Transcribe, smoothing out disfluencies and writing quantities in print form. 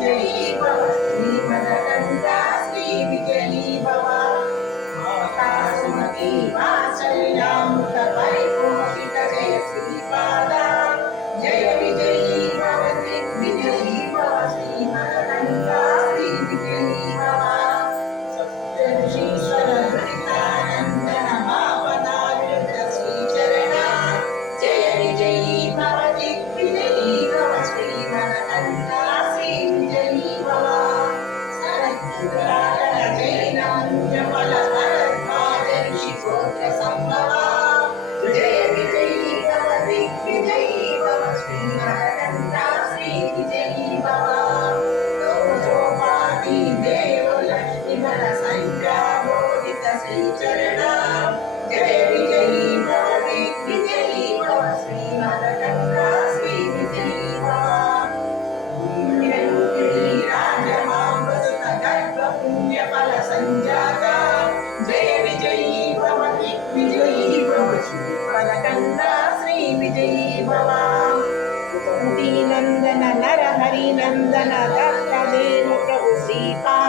विजयी भव श्रीमदकण्ठा श्रीविजयी भव माता सुमती वात्सल्यामृत परिपोषित जय श्रीपादा जय विजयी भव दिग्विजयी भव श्रीमदकण्ठा श्रीविजयी भव सप्तऋषीश्वर दुरितानन्दन मापदायुध श्रीचरणा जय विजयी भव दिग्विजयी भव श्रीमदकण्ठा श्रीविजयी भव सरद्गुराधर जैनान्यफल भरद्वाज ऋषिगोत्र सम्भवा जय विजयी भव दिग्विजयी भव श्रीमदकण्ठा श्रीविजयी भव लोकोपाधि देव लक्ष्मीधर संख्याबोधित श्रीचरणा जय विजयी भव दिग्विजयी भव श्रीमदकण्ठा श्रीविजयी भव राजमाम्बसुत गर्भ पुण्यफल संजाता जय विजयी भव दिग्विजयी भव श्रीमदकण्ठा श्रीविजयी भव कुटीनन्दन नर हरिनन्दन दत्तदेव प्रभु श्रीपा